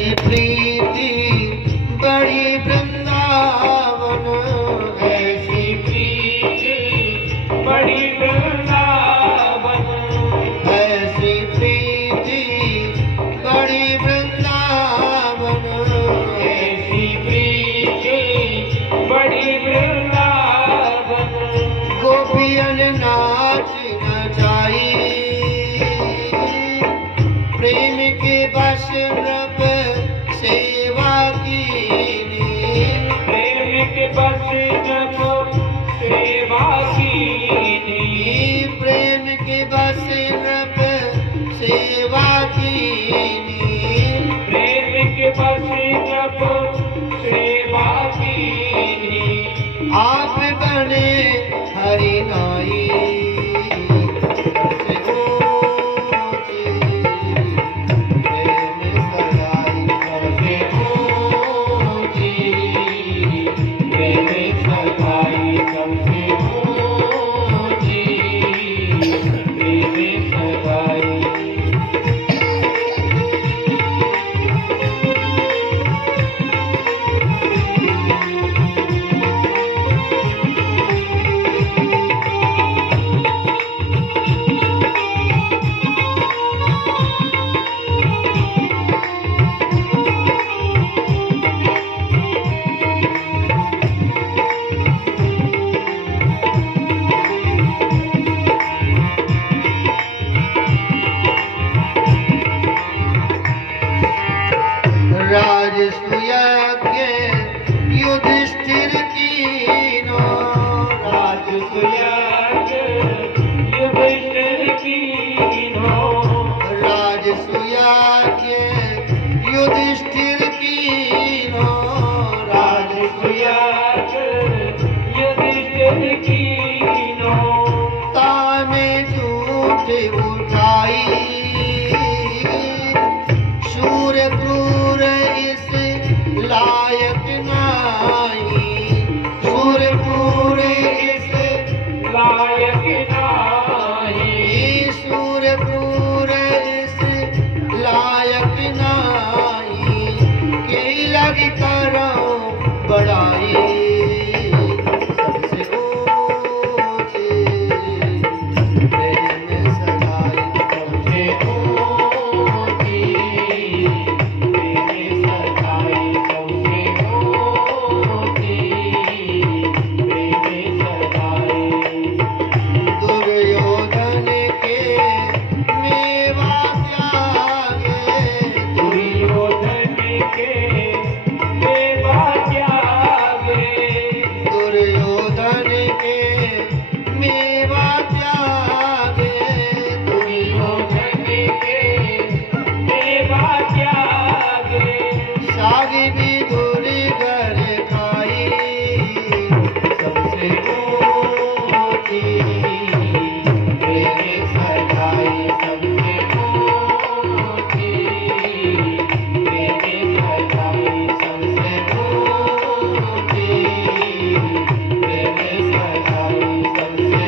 ऐसी प्रीति बड़ी वृंदावन, ऐसी प्रीति बड़ी वृंदावन, ऐसी प्रीति बड़ी वृंदावन, ऐसी प्रीति बड़ी वृंदावन। गोपियन नाच नचाई, प्रेम के बस नृप सेवा कीनी, प्रेम के बस नृप सेवा कीनी, प्रेम के बस नृप सेवा कीनी, प्रेम के बस नृप सेवा कीनी। आप बने हरि नाई, राजसूय युधिष्ठिर कीनो, राजसूय युधिष्ठिर कीनो, राजसूय युधिष्ठिर कीनो, राजसूय युधिष्ठिर कीनो। तामे झूठ उठाई, शूर क्रूर इस लायक नाई, शूर क्रूर इस लायक नाही, शूर क्रूर इस लायक नाई, के लग करो बड़ाई, सबसे ऊंची प्रेम सगाई, सबसे ऊंची प्रेम सगाई, सबसे ऊंची प्रेम सगाई। दुर्योधन के मेवा त्यागे, दुर्योधन के मेवा त्यागे, दुर्योधन के मेवा त्यागे, दुर्योधन के मेवा त्यागे। साग भी दूरी घर खाई, सबसे ऊंची प्रेम सगाई, सबसे ऊंची प्रेम सगाई, सबसे ऊंची प्रेम सगाई, सबसे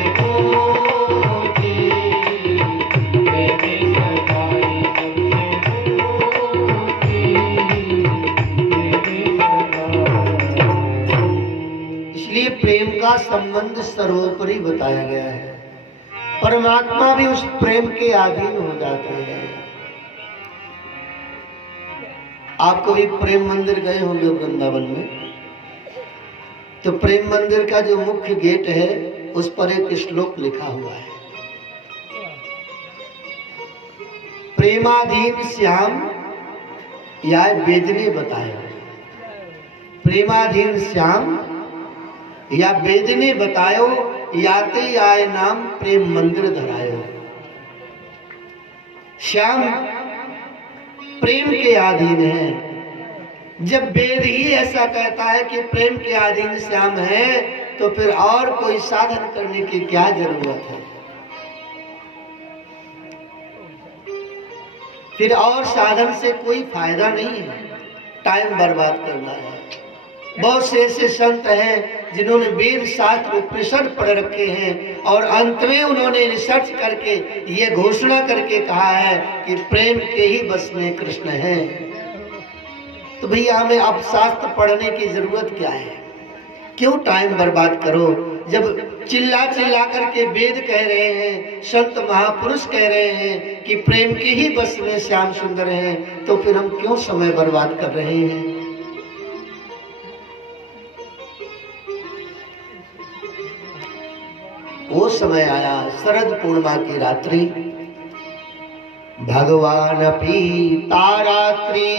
ऊंची प्रेम सगाई, सबसे ऊंची। इसलिए प्रेम का संबंध सर्वोपरि बताया गया है। परमात्मा भी उस प्रेम के अधीन हो जाते हैं। आप कभी प्रेम मंदिर गए होंगे वृंदावन में, तो प्रेम मंदिर का जो मुख्य गेट है उस पर एक श्लोक लिखा हुआ है, प्रेमाधीन श्याम या वेदने बताया, प्रेमाधीन श्याम या वेदने बतायो, याते आए नाम प्रेम मंदिर धरायो। श्याम प्रेम के अधीन है। जब वेद ही ऐसा कहता है कि प्रेम के अधीन श्याम है, तो फिर और कोई साधन करने की क्या जरूरत है? फिर और साधन से कोई फायदा नहीं है, टाइम बर्बाद करना है। बहुत से ऐसे संत हैं जिन्होंने वेद शास्त्र उपनिषद पढ़ रखे हैं और अंत में उन्होंने रिसर्च करके ये घोषणा करके कहा है कि प्रेम के ही बस में कृष्ण है। तो भैया हमें अब शास्त्र पढ़ने की जरूरत क्या है? क्यों टाइम बर्बाद करो? जब चिल्ला चिल्ला करके वेद कह रहे हैं, संत महापुरुष कह रहे हैं कि प्रेम के ही बस में श्याम सुंदर हैं, तो फिर हम क्यों समय बर्बाद कर रहे हैं? वो समय आया शरद पूर्णिमा की रात्रि, भगवान पीता रात्रि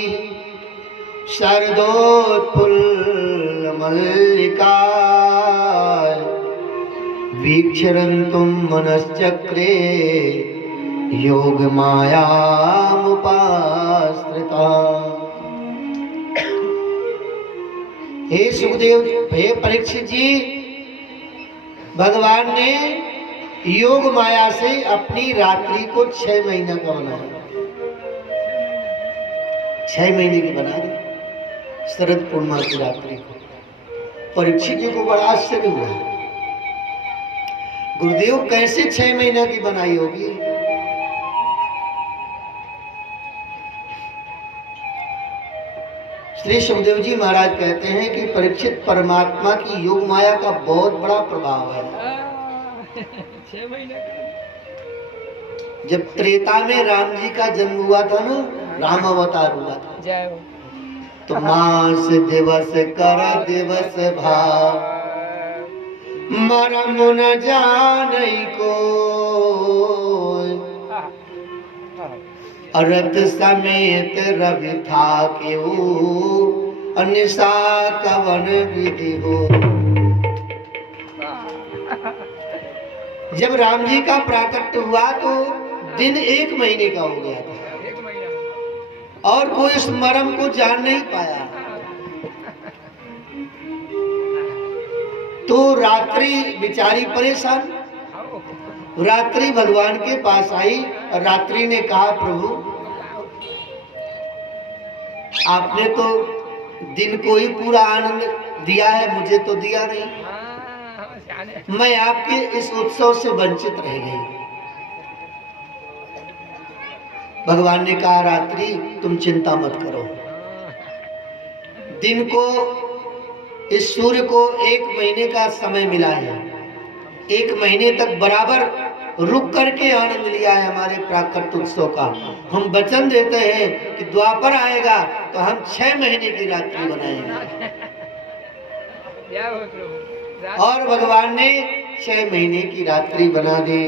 शरदोत्फुल्ल मल्लिका वीक्षरन्तुं मनश्चक्रे योग मायामुपाश्रिता। हे सुखदेव, हे परीक्षित जी, भगवान ने योग माया से अपनी रात्रि को 6 महीना का बनाया, 6 महीने की बना दी शरद पूर्णिमा की रात्रि को। परीक्षित जी को बड़ा आश्चर्य हुआ, गुरुदेव कैसे 6 महीना की बनाई होगी? श्री सुखदेव जी महाराज कहते हैं कि परीक्षित, परमात्मा की योग माया का बहुत बड़ा प्रभाव है। 6 महीने जब त्रेता में राम जी का जन्म हुआ था ना, राम अवतार हुआ था, तो मास दिवस कर दिवस भाव मरम न जानई को रथ समेत रवि था के निशा कवन विधि हो। जब राम जी का प्राकट्य हुआ तो दिन 1 महीने का हो गया था और कोई इस मर्म को जान नहीं पाया। तो रात्रि बिचारी परेशान, रात्रि भगवान के पास आई और रात्रि ने कहा, प्रभु आपने तो दिन को ही पूरा आनंद दिया है, मुझे तो दिया नहीं, मैं आपके इस उत्सव से वंचित रह गई। भगवान ने कहा, रात्रि तुम चिंता मत करो, दिन को, इस सूर्य को 1 महीने का समय मिला है, 1 महीने तक बराबर रुक करके आनंद लिया है हमारे प्राकट्य उत्सव का। हम वचन देते हैं कि द्वापर आएगा तो हम 6 महीने की रात्रि बनाएंगे। और भगवान ने 6 महीने की रात्रि बना दी।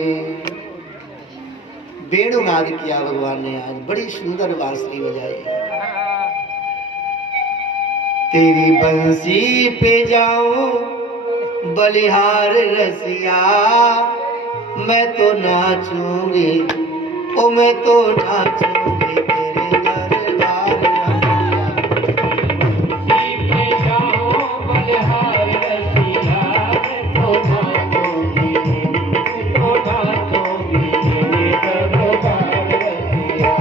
वेणुनाद किया भगवान ने, आज बड़ी सुंदर बांसुरी बजाई। तेरी बंसी पे जाऊं बलिहार रसिया, मैं तो नाचूंगी, ओ मैं तो नाचूंगी तेरे दरबार रसिया। बंसी पे जाऊं बलिहार रसिया, मैं तो नाचूंगी, मैं तो नाचूंगी तेरे दरबार रसिया।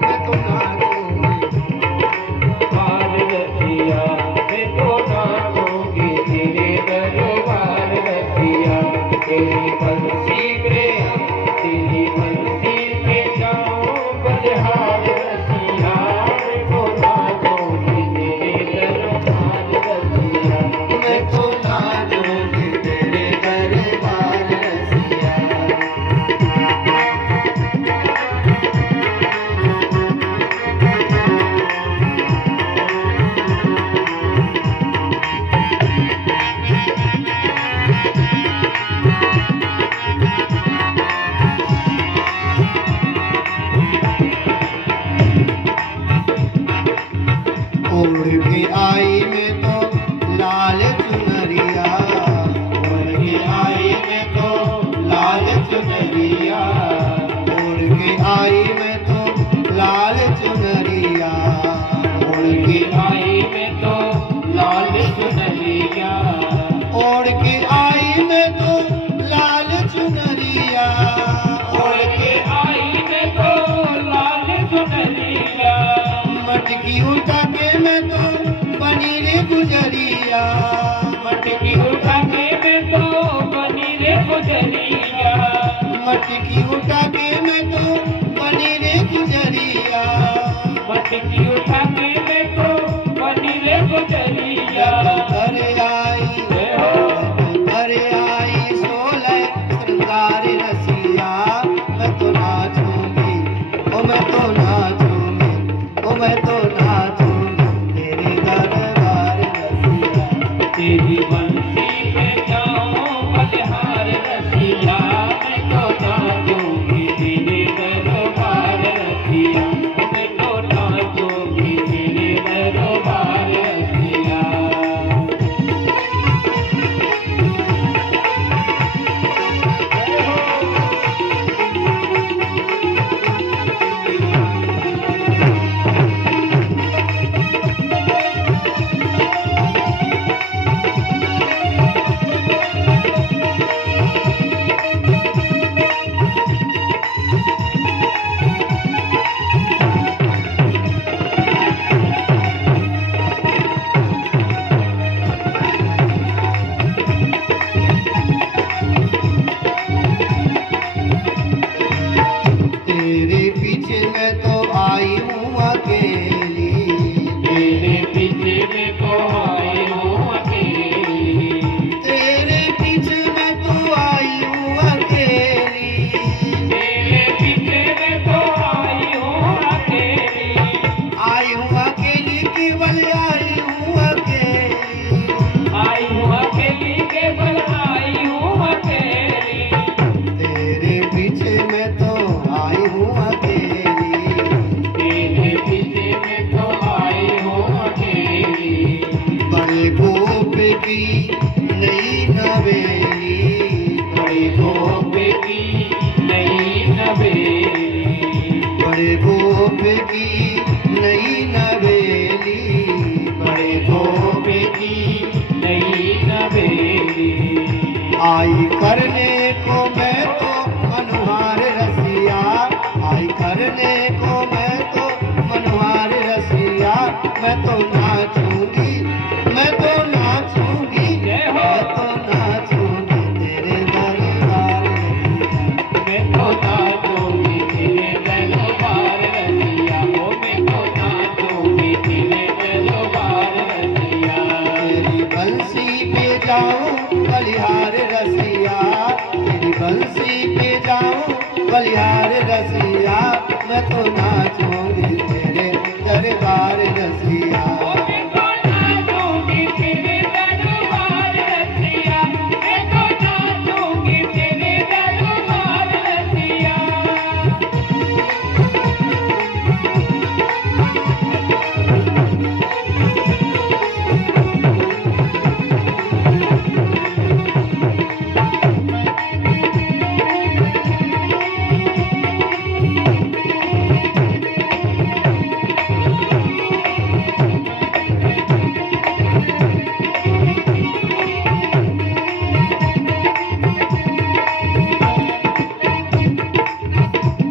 मैं तो नाचूंगी दरबार रसिया, मैं तो नाचूंगी तेरे दरबार रसिया। तेरी बंसी पे, तेरी बंसी पे जाऊं बलिहार रसिया, मैं तो नाचूंगी तेरे दरबार रसिया। मैं तो नाचूंगी तेरे दरबार रसिया। ओढ़ के आई मैं तो लाल चुनरिया, ओढ़ के आई मैं तो लाल चुनरिया, ओढ़ के आई मैं तो लाल चुनरिया, ओढ़ के आई मैं तो लाल चुनरिया, ओढ़ के आई मैं तो लाल चुनरिया, ओढ़ के आई मैं तो लाल चुनरिया। मटकी उठा के मैं तो बनी रे गुजरिया, मटकी उठा के मैं तो बनी रे गुजरिया, मटकी उठा के मैं तो बनी रे गुजरिया, मटकी उठा के मैं तो मैं तो नाचूंगी तेरे दरबार रसिया। तेरी बंसी पे जाऊं बलिहार रसिया, मैं तो नाचूंगी तेरे दरबार रसिया, मैं तो नाचूंगी तेरे दरबार रसिया। तेरे पीछे मैं तो आई हूँ अकेली, तेरे पीछे मैं तो आई हूँ अकेली, तेरे पीछे मैं तो आई हूँ अकेली, तेरे पीछे मैं तो आई हूँ अकेली, आई हूँ अकेली केवल आई हूँ अकेली, आई हूँ अकेली केवल आई हूँ अकेली। तेरे पीछे मैं तो आई हूँ अकेली, तेरे पीछे मैं तो आई हूँ अकेली, बड़े गोप की नई नवेली, बड़े गोप की नई नवेली, बड़े गोप की नई नवेली, बड़े गोप की नई नवेली। आई करने को मैं तो मनोहार रसिया, आई करने को मैं तो मनोहार रसिया, मैं तो नाचूंगी, मैं तो नाचूंगी, मैं तो नाचूंगी तेरे दरबार रसिया। मैं तो नाचूंगी तेरे दरबार रसिया, ओ मैं तो नाचूंगी तेरे दरबार रसिया। तेरी बंसी पे जाऊं बलिहार रसिया, तेरी बंसी पे जाऊं बलिहार रसिया, मैं तो नाचूंगी तेरे दरबार रसिया। ओ मैं तो नाचूंगी तेरे दरबार रसिया, मैं तो नाचूंगी तेरे दरबार रसिया।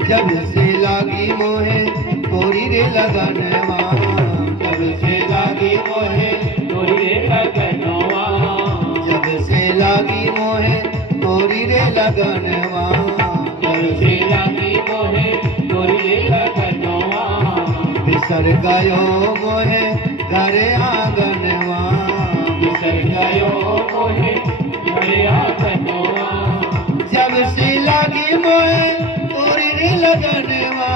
जब से लागी मोहे तोरी रे लगनवा, जब से लागी मोहे तोरी रे लगनवा, जब से लागी मोहे तोरी रे लगनवा, जब से लागी मोहे तोरी रे लगनवा, बिसर गयो मोहे घर आंगनवा, बिसर गयो मोहे घरे आंगनवा। जब से लागी मोहे तोरी रे लगनवा,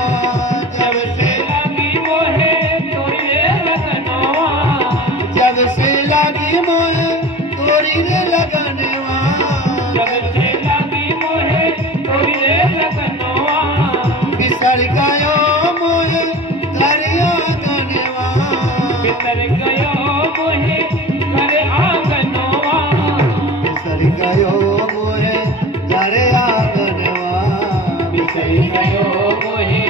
जब से लागी मोहे तोरी रे लगनवा, जब से लागी मोहे तोरी रे लगनवा, जब से लागी मोहे तोरी रे लगनवा, बिसर गयो मोहे घर आंगनवा, बिसर गयो मोहे घरे आंगनवा, बिसर गयो मोहे घर आंगनवा, बिसर गयो मोहे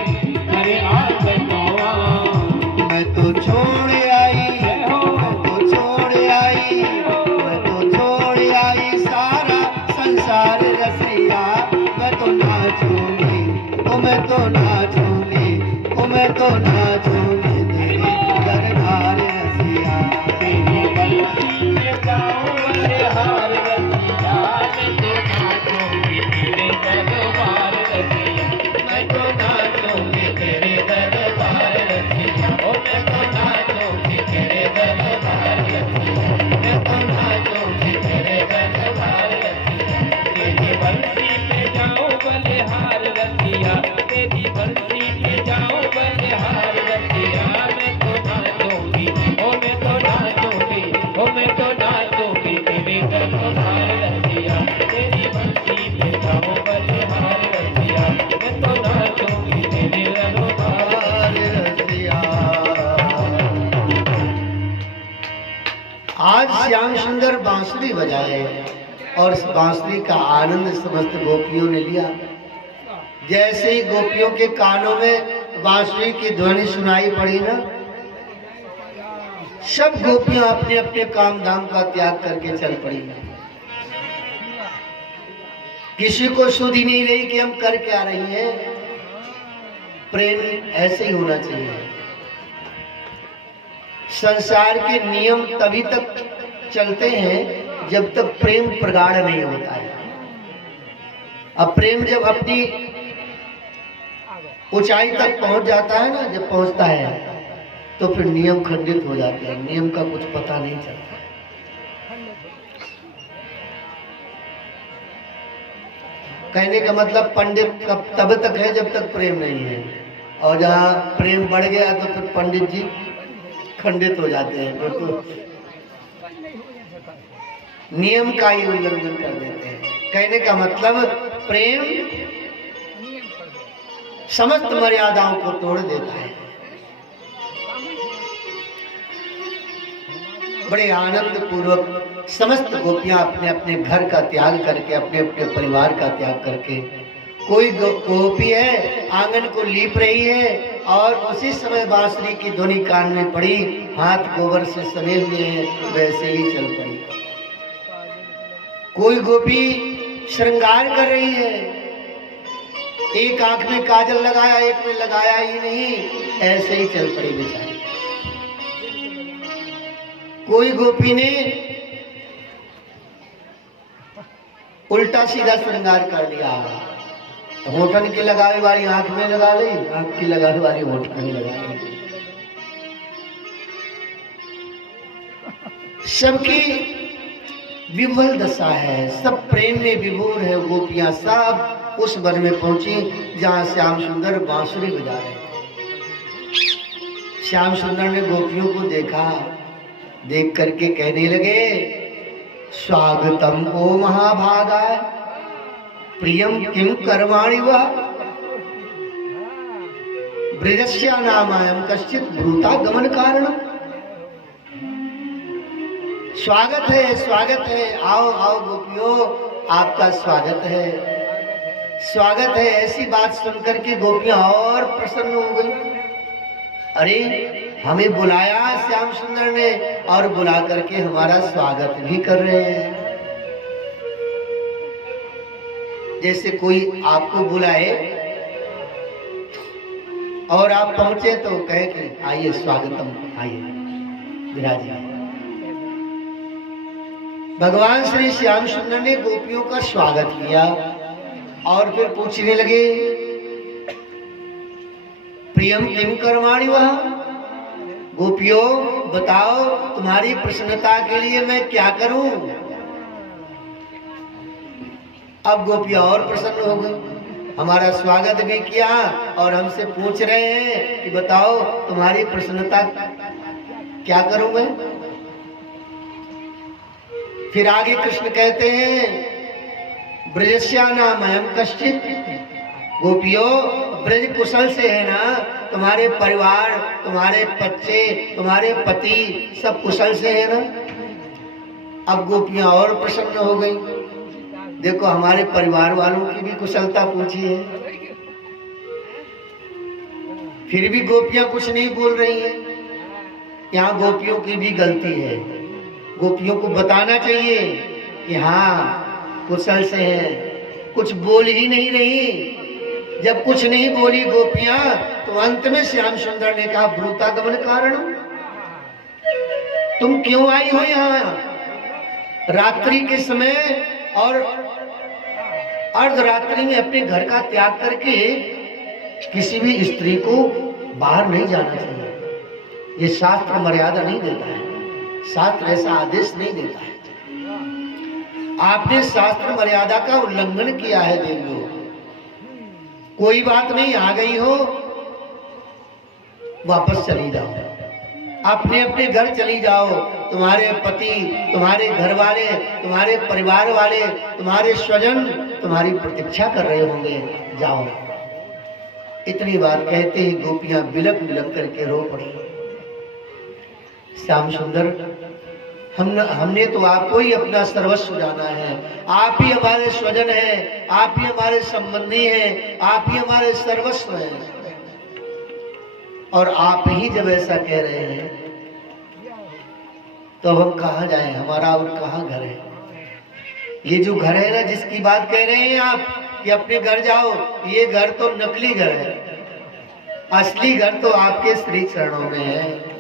घरे आंगनवा। मैं तो छोड़ आई, मैं तो छोड़ आई, मैं तो छोड़ आई सारा संसार रसिया, मैं तो नाचूंगी, ओ मैं तो नाचूंगी, ओ मैं तो नाचूंगी तेरे दरबार रसिया। तेरी बंसी पे जाऊं बलिहार रसिया, मैं तो नाचूंगी तेरे दरबार रसिया, मैं तो नाचूंगी तेरे दरबार रसिया, ओ मैं तो नाचूंगी तेरे दरबार रसिया, मैं तो नाचूंगी तेरे दरबार रसिया। तेरी बंसी पे जाऊं बलिहार रसिया, तेरी बंसी पे जाऊं बलिहार रसिया। आज श्याम सुंदर बांसुरी बजाए और इस बांसुरी का आनंद समस्त गोपियों ने लिया। जैसे ही गोपियों के कानों में बांसुरी की ध्वनि सुनाई पड़ी ना, सब गोपियां अपने अपने काम धाम का त्याग करके चल पड़ी। किसी को सुध ही नहीं रही कि हम कर क्या रही हैं। प्रेम ऐसे ही होना चाहिए। संसार के नियम तभी तक चलते हैं जब तक प्रेम प्रगाढ़ नहीं होता है। अब प्रेम जब अपनी ऊंचाई तक पहुंच जाता है ना, जब पहुंचता है तो फिर नियम खंडित हो जाते हैं, नियम का कुछ पता नहीं चलता। कहने का मतलब पंडित तब तक है जब तक प्रेम नहीं है, और जहाँ प्रेम बढ़ गया तो फिर पंडित जी खंडित हो जाते हैं, फिर तो नियम का ही उल्लंघन कर देते हैं। कहने का मतलब प्रेम समस्त मर्यादाओं को तोड़ देता है। बड़े आनंद पूर्वक समस्त गोपियां अपने अपने घर का त्याग करके, अपने अपने परिवार का त्याग करके, कोई गोपी है आंगन को लीप रही है और उसी समय बांसुरी की ध्वनि कान में पड़ी, हाथ गोबर से सने हुए हैं, वैसे ही चल पड़ी। कोई गोपी श्रृंगार कर रही है, एक आंख में काजल लगाया, एक में लगाया ही नहीं, ऐसे ही चल पड़ी बेचारी। कोई गोपी ने उल्टा सीधा श्रृंगार कर लिया, होठन की लगावे वाली आंख में लगा ली, आंख की लगावे वाली होठन में लगा ली। सबकी विह्वल दशा है, सब प्रेम में विभोर है। गोपियां सब उस वन में पहुंची जहां श्याम सुंदर बांसुरी बजा रहे थे। श्याम सुंदर ने गोपियों को देखा, देख करके कहने लगे, स्वागतम ओ महाभागा प्रियम किम कर्माणि वा ब्रजस्या नामायम कश्चित ब्रूता गमन कारणम। स्वागत है, स्वागत है, आओ आओ गोपियों, आपका स्वागत है, स्वागत है। ऐसी बात सुनकर के गोपियां और प्रसन्न हो गई। अरे हमें बुलाया श्याम सुंदर ने और बुला करके हमारा स्वागत भी कर रहे हैं। जैसे कोई आपको बुलाए और आप पहुंचे तो कहे कि आइए स्वागतम, आइए विराजिए। भगवान श्री श्याम सुंदर ने गोपियों का स्वागत किया और फिर पूछने लगे, प्रियम किम कर्माणि वह, गोपियों बताओ तुम्हारी प्रसन्नता के लिए मैं क्या करूं। अब गोपियां और प्रसन्न हो गई, हमारा स्वागत भी किया और हमसे पूछ रहे हैं कि बताओ तुम्हारी प्रसन्नता क्या करूं मैं। फिर आगे कृष्ण कहते हैं, ब्रजस्या नामयम कश्चित, गोपियों ब्रज कुशल से है ना, तुम्हारे परिवार, तुम्हारे बच्चे, तुम्हारे पति सब कुशल से है ना। अब गोपियां और प्रसन्न हो गई, देखो हमारे परिवार वालों की भी कुशलता पूछी है। फिर भी गोपियां कुछ नहीं बोल रही हैं। यहाँ गोपियों की भी गलती है, गोपियों को बताना चाहिए कि हाँ कुशल से है, कुछ बोल ही नहीं रही। जब कुछ नहीं बोली गोपियां तो अंत में श्याम सुंदर ने कहा, ब्रूता गमन कारण, तुम क्यों आई हो यहाँ रात्रि के समय और अर्धरात्रि में अपने घर का त्याग करके। किसी भी स्त्री को बाहर नहीं जाना चाहिए, ये शास्त्र मर्यादा नहीं देता है, शास्त्र ऐसा आदेश नहीं देता है। आपने शास्त्र मर्यादा का उल्लंघन किया है। देख लो, कोई बात नहीं, आ गई हो वापस चली जाओ, अपने अपने घर चली जाओ। तुम्हारे पति, तुम्हारे घर वाले, तुम्हारे परिवार वाले, तुम्हारे स्वजन तुम्हारी प्रतीक्षा कर रहे होंगे, जाओ। इतनी बात कहते ही गोपियां बिलक बिलक करके रो पड़ी। श्याम सुंदर हमने तो आपको ही अपना सर्वस्व जाना है। आप ही हमारे स्वजन हैं, आप ही हमारे संबंधी हैं, आप ही हमारे सर्वस्व हैं। और आप ही जब ऐसा कह रहे हैं तो हम कहाँ जाएं? हमारा और कहाँ घर है? ये जो घर है ना, जिसकी बात कह रहे हैं आप कि अपने घर जाओ, ये घर तो नकली घर है। असली घर तो आपके श्री चरणों में है।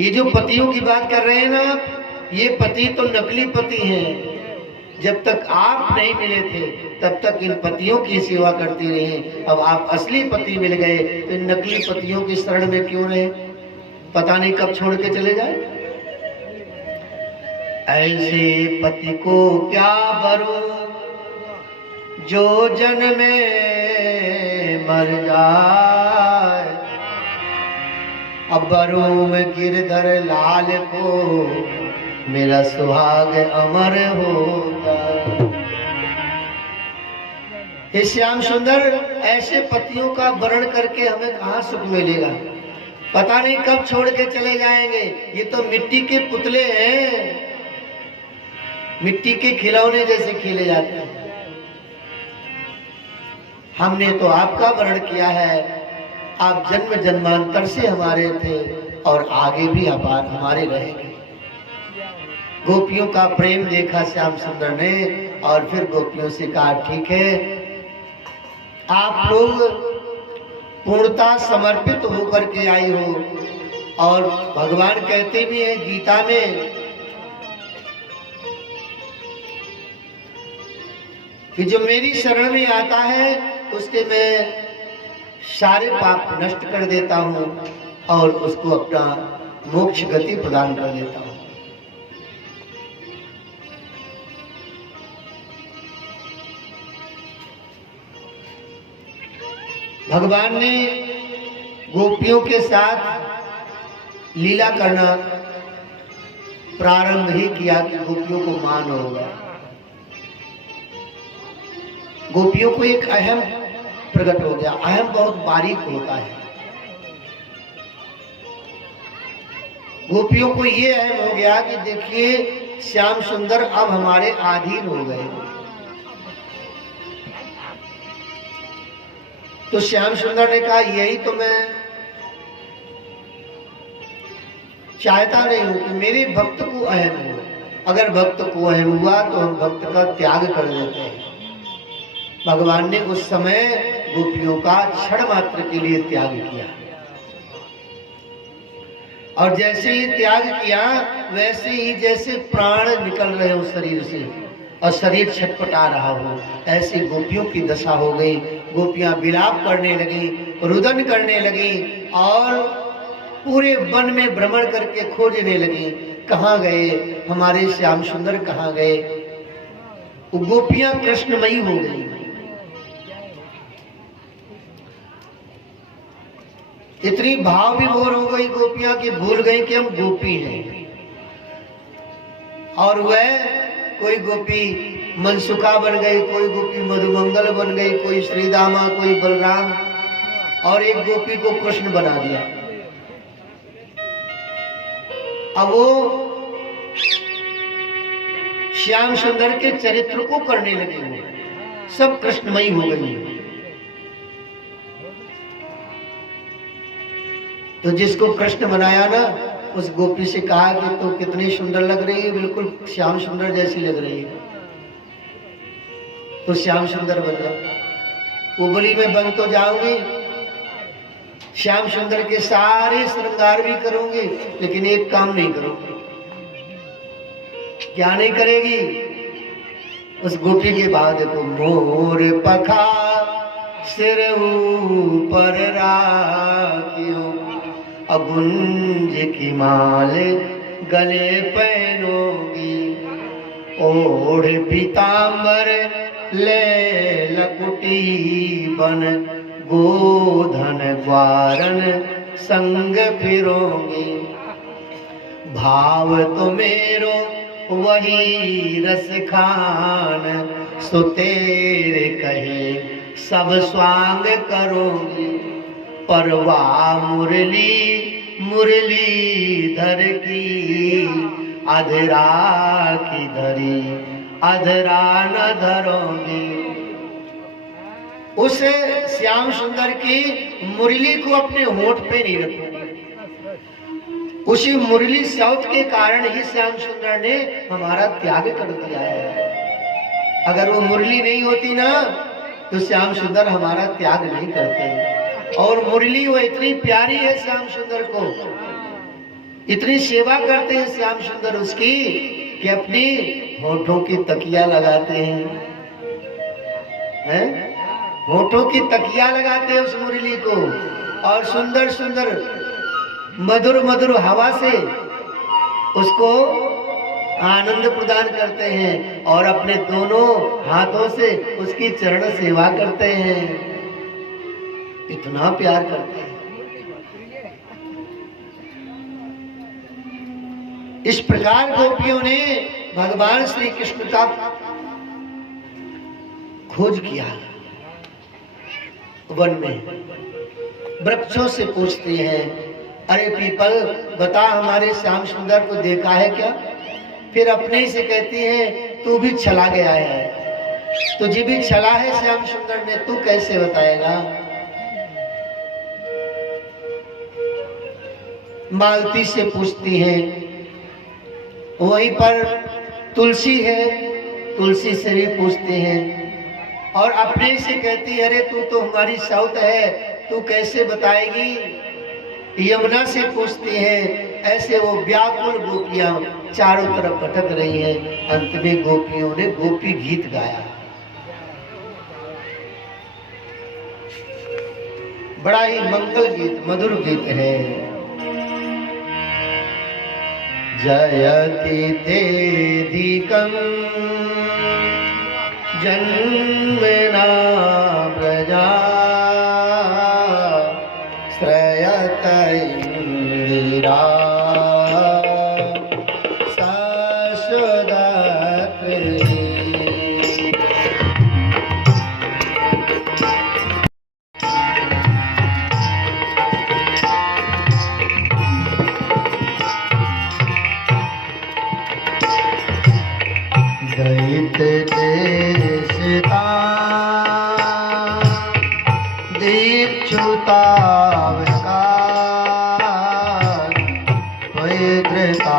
ये जो पतियों की बात कर रहे हैं ना आप, ये पति तो नकली पति हैं। जब तक आप नहीं मिले थे तब तक इन पतियों की सेवा करती रही। अब आप असली पति मिल गए तो इन नकली पतियों की शरण में क्यों रहे? पता नहीं कब छोड़ के चले जाए। ऐसे पति को क्या बरूं जो जन्म में मर जाए। अब बरूं में गिरधर लाल को मेरा सुहाग अमर होगा। हे श्याम सुंदर, ऐसे पतियों का वर्ण करके हमें कहाँ सुख मिलेगा? पता नहीं कब छोड़ के चले जाएंगे। ये तो मिट्टी के पुतले हैं, मिट्टी के खिलौने जैसे खेले जाते हैं। हमने तो आपका वर्ण किया है। आप जन्म जन्मांतर से हमारे थे और आगे भी आप हमारे रहेंगे। गोपियों का प्रेम देखा श्याम सुंदर ने और फिर गोपियों से कहा, ठीक है, आप लोग पूर्णता समर्पित होकर के आई हो। और भगवान कहते भी हैं गीता में कि जो मेरी शरण में आता है उसके मैं सारे पाप नष्ट कर देता हूं और उसको अपना मोक्ष गति प्रदान कर देता हूं। भगवान ने गोपियों के साथ लीला करना प्रारंभ ही किया कि गोपियों को मान होगा। गोपियों को एक अहम प्रकट हो गया। अहम बहुत बारीक होता है। गोपियों को ये अहम हो गया कि देखिए श्याम सुंदर अब हमारे अधीन हो गए। तो श्याम सुंदर ने कहा, यही तो मैं चाहता नहीं हूं कि मेरे भक्त को अहम हो। अगर भक्त को अहम हुआ तो हम भक्त का त्याग कर देते हैं। भगवान ने उस समय गोपियों का क्षण मात्र के लिए त्याग किया और जैसे ही त्याग किया वैसे ही जैसे प्राण निकल रहे हो शरीर से और शरीर छटपटा रहा हो, ऐसी गोपियों की दशा हो गई। गोपियां विलाप करने लगी, रुदन करने लगी और पूरे वन में भ्रमण करके खोजने लगी, कहाँ गए हमारे श्याम सुंदर, कहाँ गए। वो गोपियां कृष्णमयी हो गई। इतनी भाव विभोर हो गई गोपियां कि भूल गई कि हम गोपी हैं। और वह कोई गोपी मनसुखा बन गई, कोई गोपी मधुमंगल बन गई, कोई श्रीदामा, कोई बलराम, और एक गोपी को कृष्ण बना दिया। अब वो श्याम सुंदर के चरित्र को करने लगे, सब कृष्णमयी हो गई। तो जिसको कृष्ण बनाया ना, उस गोपी से कहा कि तो कितनी सुंदर लग रही है, बिल्कुल श्याम सुंदर जैसी लग रही है। तो श्याम सुंदर बन जाओ। वो बोली मैं बन तो जाऊंगी, श्याम सुंदर के सारे श्रृंगार भी करूंगी, लेकिन एक काम नहीं करूंगी। क्या नहीं करेगी? उस गोपी के बाद देखो, मोर पखा सिर ऊपर राखियो, अगुंज की माल गले पहनोगी, ओढ़ पीतांबर ले लकुटी बन, गोधन ग्वारन संग फिरोगी। भाव तो मेरो वही रस खान, सो तेरे कहे सब स्वांग करोगी। परवा मुरली मुरलीधर की अधरा की धरी अधरा न धरोगे। उस श्याम सुंदर की मुरली को अपने होठ पे नहीं रखोगे। उसी मुरली शब्द के कारण ही श्याम सुंदर ने हमारा त्याग कर दिया है। अगर वो मुरली नहीं होती ना तो श्याम सुंदर हमारा त्याग नहीं करते। और मुरली वो इतनी प्यारी है श्याम सुंदर को, इतनी सेवा करते हैं श्याम सुंदर उसकी कि अपनी होठों की तकिया लगाते हैं, होठों की तकिया लगाते हैं उस मुरली को, और सुंदर सुंदर मधुर मधुर हवा से उसको आनंद प्रदान करते हैं और अपने दोनों हाथों से उसकी चरण सेवा करते हैं। इतना प्यार करते हैं। इस प्रकार गोपियों ने भगवान श्री कृष्ण का खोज किया। वन में वृक्षों से पूछते हैं, अरे पीपल बता हमारे श्याम सुंदर को देखा है क्या? फिर अपने ही से कहती है, तू भी चला गया है, तुझे भी चला है श्याम सुंदर ने, तू कैसे बताएगा? मालती से पूछती है, वहीं पर तुलसी है, तुलसी से भी पूछते हैं, और अपने से कहती है, अरे तू तो हमारी साउत है, तू कैसे बताएगी? यमुना से पूछती है। ऐसे वो व्याकुल गोपियां चारों तरफ भटक रही हैं। अंत में गोपियों ने गोपी गीत गाया। बड़ा ही मंगल गीत, मधुर गीत है। जयति तेधिकं जन्मना प्रजा श्रयत इंदिरा दैत देशता दीक्षुता पवित्रता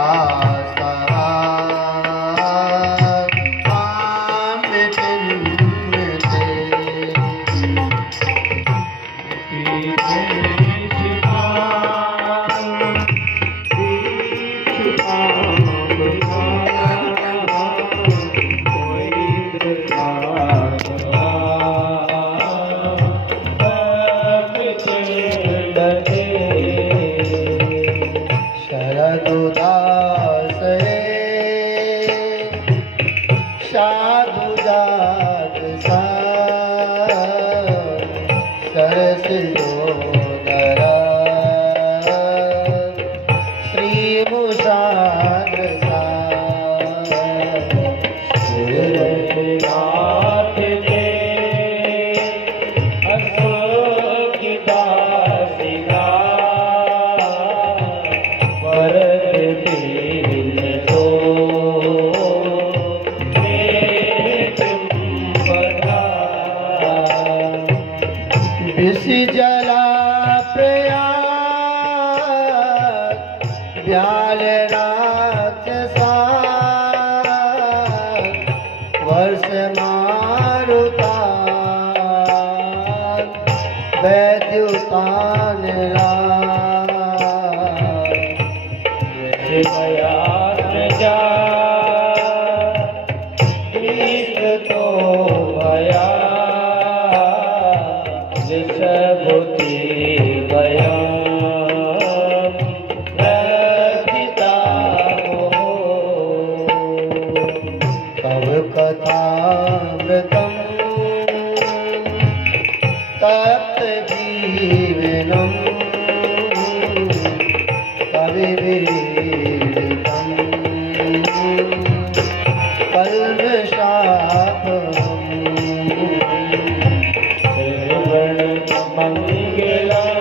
मंगलम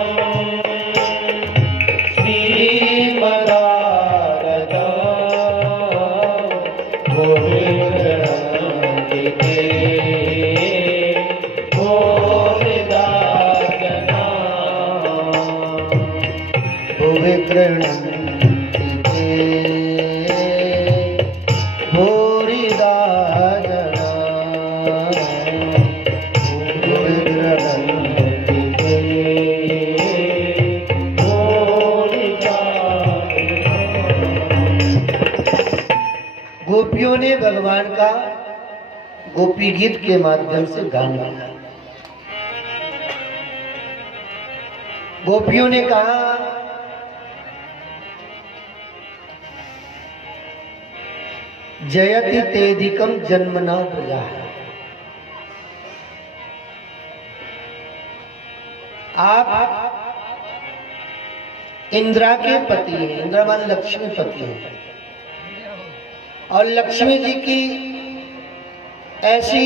श्री भुवि गृह्णन्ति ते भूरिदा जना भुवि गृह्णन्ति ते भूरिदा। गोपियों ने भगवान का गोपी गीत के माध्यम से गान गाया। गोपियों ने कहा जयति तेधिकम जन्मना प्रजा। आप इंद्रा के पति हैं, इंद्रा मान लक्ष्मी पति हैं, और लक्ष्मी जी की ऐसी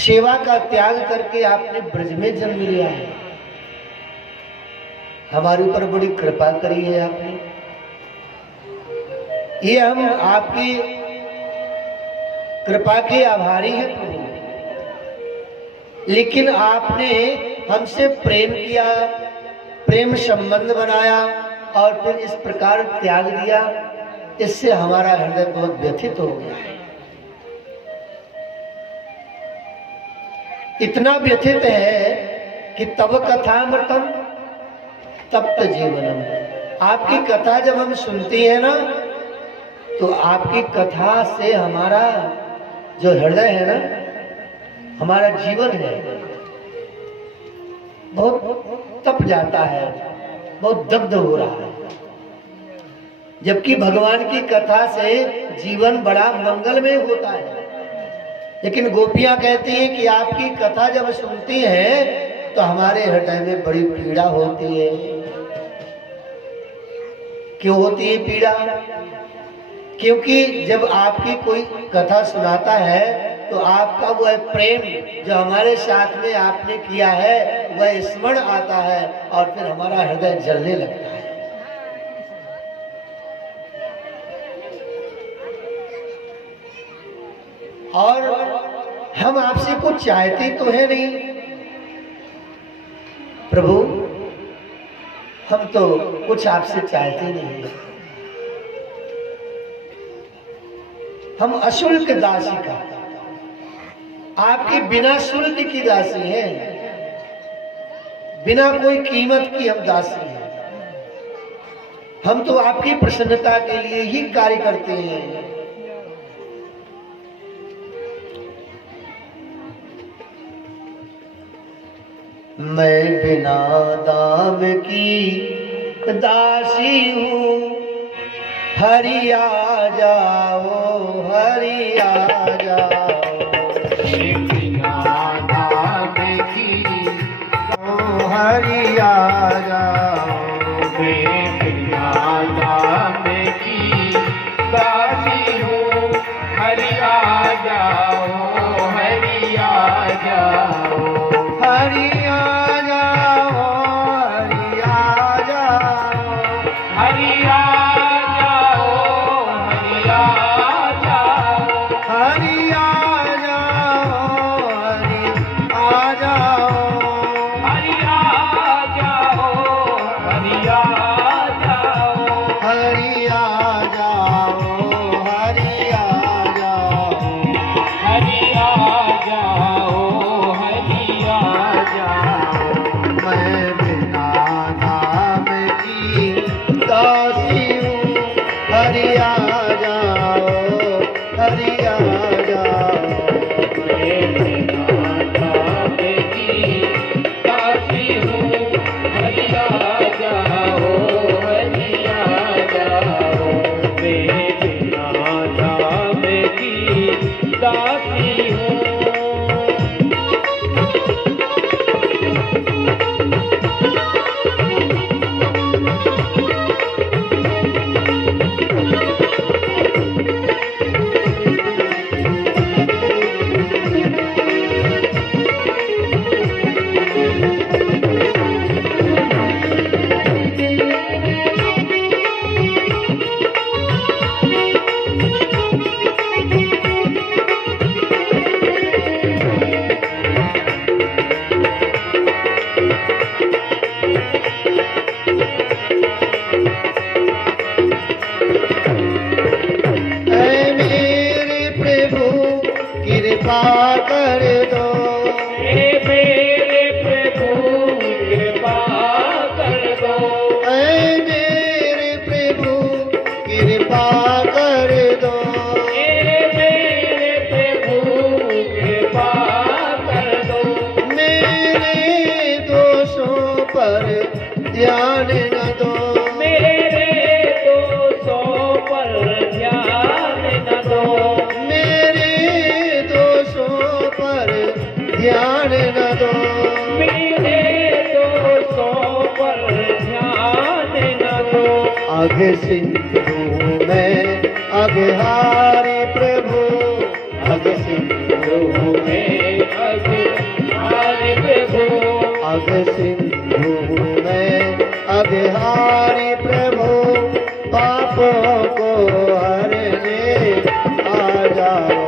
सेवा का त्याग करके आपने ब्रज में जन्म लिया है। हमारे ऊपर बड़ी कृपा करी है आपने। ये हम आपकी कृपा के आभारी हैं प्रभु। लेकिन आपने हमसे प्रेम किया, प्रेम संबंध बनाया और फिर इस प्रकार त्याग दिया। इससे हमारा हृदय बहुत व्यथित हो गया है। इतना व्यथित है कि तब कथामृतम तप्त जीवनम। आपकी कथा जब हम सुनते हैं ना, तो आपकी कथा से हमारा जो हृदय है ना, हमारा जीवन है, बहुत तप जाता है, बहुत दग्ध हो रहा है। जबकि भगवान की कथा से जीवन बड़ा मंगलमय होता है। लेकिन गोपियां कहती हैं कि आपकी कथा जब सुनती हैं तो हमारे हृदय में बड़ी पीड़ा होती है। क्यों होती है पीड़ा? क्योंकि जब आपकी कोई कथा सुनाता है तो आपका वह प्रेम जो हमारे साथ में आपने किया है वह स्मरण आता है और फिर हमारा हृदय जलने लगता है। और हम आपसे कुछ चाहते तो है नहीं प्रभु, हम तो कुछ आपसे चाहते नहीं। हम अशुल्क दासी का, आपकी बिना शुल्क की दासी हैं, बिना कोई कीमत की हम दासी हैं। हम तो आपकी प्रसन्नता के लिए ही कार्य करते हैं। मैं बिना दाम की दासी हूँ, हरि आ जाओ, हरि आ जाओ। बिना दाम की हरि आ जाओ। बिना दाम की दासी हूँ, हरि आ जाओ, हरि आ जाओ। हरि आ जाओ, हरि आ जाओ। हरि आ जाओ, हरि आ जाओ। हरि आ जाओ, हरि आ जाओ। हरि आ जाओ, हरि आ अघ सिंधु में अघहारी प्रभु, अघ सिंधु में अघहारी प्रभु, अघ सिंधु में अघहारी प्रभु, पापों को हरने आ जाओ।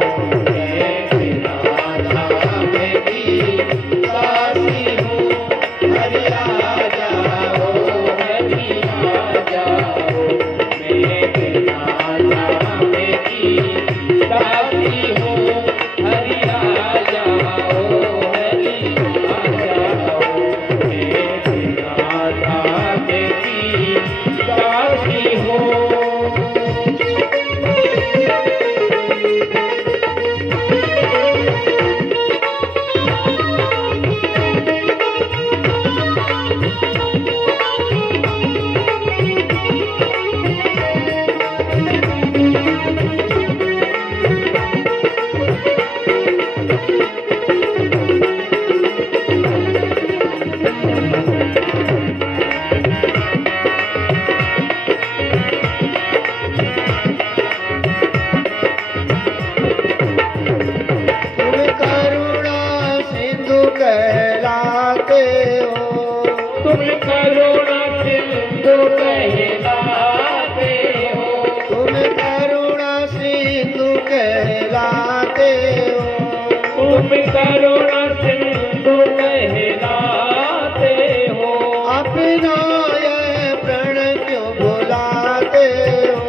तुम करुणा सिंधु कहलाते हो, अपना ये प्रण क्यों भुलाते हो,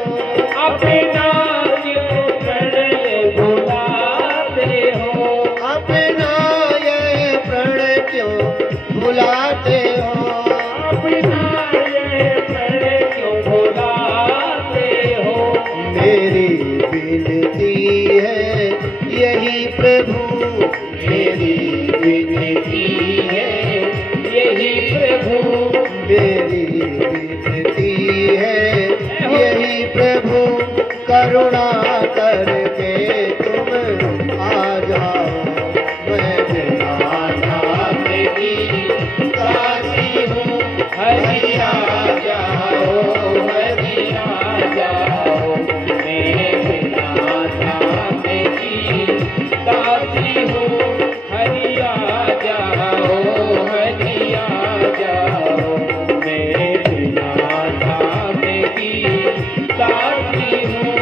अपना क्यों प्रण भुलाते हो, अपना ये प्रण क्यों भुलाते हो, अपना ये प्रण क्यों भुलाते हो। मेरी विनती है यही प्रभु, मेरी विनती है यही प्रभु, मेरी विनती है यही प्रभु, करुणा करके तुम आ जाओ। मैं जगन्नाथ की दासी हूँ, हरि आ जाओ, हरि आ जाओ, मेरे नाथ की दासी हूँ, हरि आ जाओ, हरि आ जाओ, मेरे नाथ की दासी हूँ।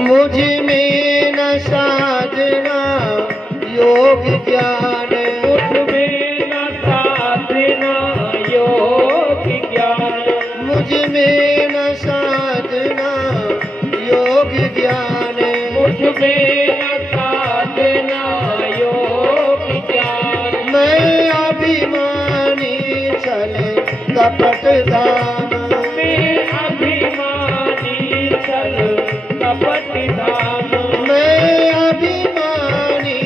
मुझ में न साधना योग ज्ञान, मुझ में न साधना योग ज्ञान, मुझ में न साधना योग ज्ञान, मुझ में न साधना योग ज्ञान, मैं अभिमानी चले कपट दान, मैं अभिमानी चल कपट दान, मैं अभिमानी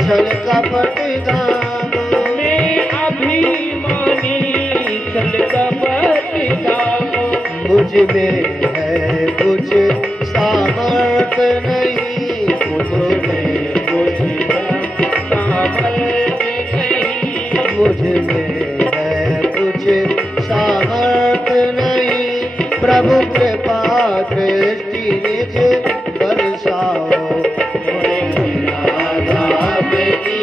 छल कपट दान, मैं अभिमानी चल कपट दान। मुझ में है कुछ सामर्थ्य नहीं, मुझ में कुछ सामर्थ्य नहीं, मुझ में है कुछ सामर्थ्य नहीं, प्रभु कृपा दृष्टि निज बरसाओ। मैं राधा की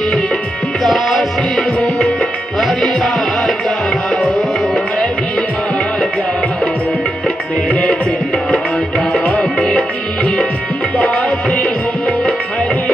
दासी हूँ, हरि आ जाओ, हरि आ जाओ, मेरे बिना जाओ की दासी हूँ, हरि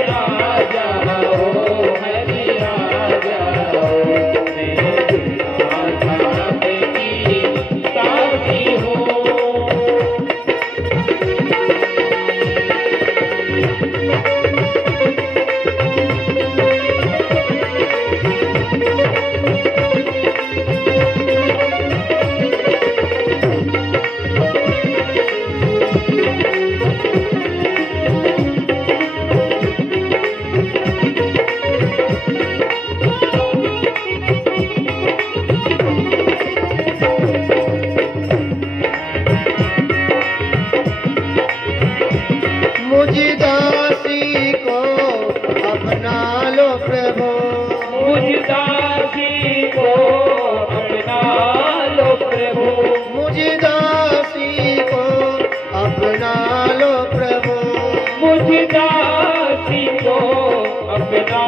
अपना लो प्रभु, मुझ दासी को अपना लो प्रभु, मुझ दासी को अपना लो प्रभु, मुझ दासी को अपना